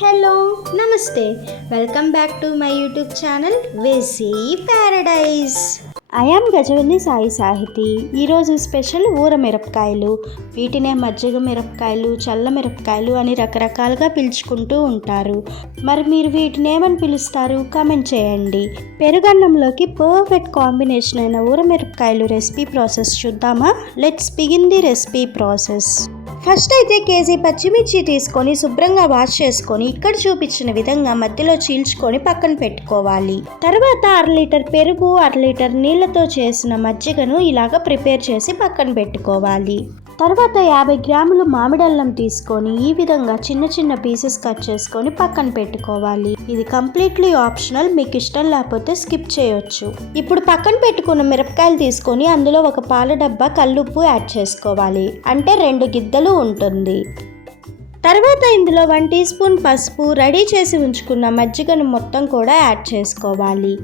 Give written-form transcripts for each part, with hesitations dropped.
Hello namaste welcome back to my YouTube channel వేసీ paradise. I am Gajavalli Sai Sahithi. ఈరోజు special ఊర మిరపకాయలు. వీటినే మజ్జిగ మిరపకాయలు, చల్ల మిరపకాయలు అని రకరకాలుగా పిలుచుకుంటూ ఉంటారు. మరి మీరు వీటిని ఏమని పిలుస్తారు? కామెంట్ చేయండి. పెరుగన్నంలోకి పర్ఫెక్ట్ కాంబినేషన్ అయిన ఊర మిరపకాయలు రెసిపీ ప్రాసెస్ చూద్దామా? Let's begin the recipe process. First అయితే కేజీ పచ్చిమిర్చి తీసుకొని శుభ్రంగా వాష్ చేసుకొని ఇక్కడ చూపించిన విధంగా మధ్యలో చీల్చుకొని పక్కన పెట్టుకోవాలి. తర్వాత 1/2 లీటర్ పెరుగు, 1/2 లీటర్ నీళ్లతో చేసిన మజ్జిగను ఇలాగ ప్రిపేర్ చేసి పక్కన పెట్టుకోవాలి. తర్వాత 50 గ్రాములు మామిడల్లం తీసుకొని ఈ విధంగా చిన్న చిన్న పీసెస్ కట్ చేసుకొని పక్కన పెట్టుకోవాలి. ఇది కంప్లీట్లీ ఆప్షనల్, మీకు ఇష్టం లేకపోతే స్కిప్ చేయొచ్చు. ఇప్పుడు పక్కన పెట్టుకున్న మిరపకాయలు తీసుకొని అందులో ఒక పాల డబ్బా కల్లుప్పు యాడ్ చేసుకోవాలి, అంటే 2 గిద్దలు ఉంటుంది. తర్వాత ఇందులో 1 టీ స్పూన్ పసుపు, రెడీ చేసి ఉంచుకున్న మజ్జిగను మొత్తం కూడా యాడ్ చేసుకోవాలి.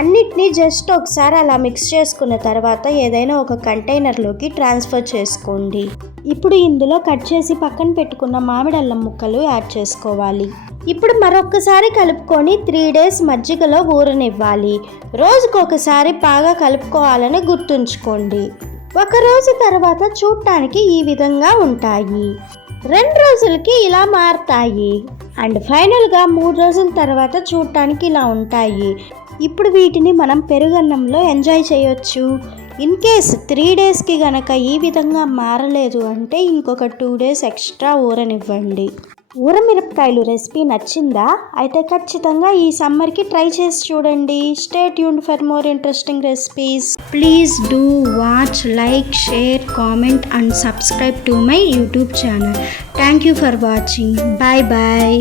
అన్నిటినీ జస్ట్ ఒకసారి అలా మిక్స్ చేసుకున్న తర్వాత ఏదైనా ఒక కంటైనర్లోకి ట్రాన్స్ఫర్ చేసుకోండి. ఇప్పుడు ఇందులో కట్ చేసి పక్కన పెట్టుకున్న మామిడల్లం ముక్కలు యాడ్ చేసుకోవాలి. ఇప్పుడు మరొకసారి కలుపుకొని 3 days మజ్జిగలో ఊరనివ్వాలి. రోజుకొకసారి బాగా కలుపుకోవాలని గుర్తుంచుకోండి. ఒక రోజు తర్వాత చూడటానికి ఈ విధంగా ఉంటాయి. 2 రోజులకి ఇలా మారుతాయి. అండ్ ఫైనల్గా 3 రోజుల తర్వాత చూడటానికి ఇలా ఉంటాయి. ఇప్పుడు వీటిని మనం పెరుగన్నంలో ఎంజాయ్ చేయొచ్చు. ఇన్ కేస్ 3 daysకి గనక ఈ విధంగా మారలేదు అంటే ఇంకొక 2 days ఎక్స్ట్రా ఊరనివ్వండి. ఊర మిరపకాయలు రెసిపీ నచ్చిందా? అయితే ఖచ్చితంగా ఈ సమ్మర్కి ట్రై చేసి చూడండి. Stay tuned for more interesting recipes. Please do watch, like, share, comment and subscribe to my YouTube channel. Thank you for watching. Bye bye.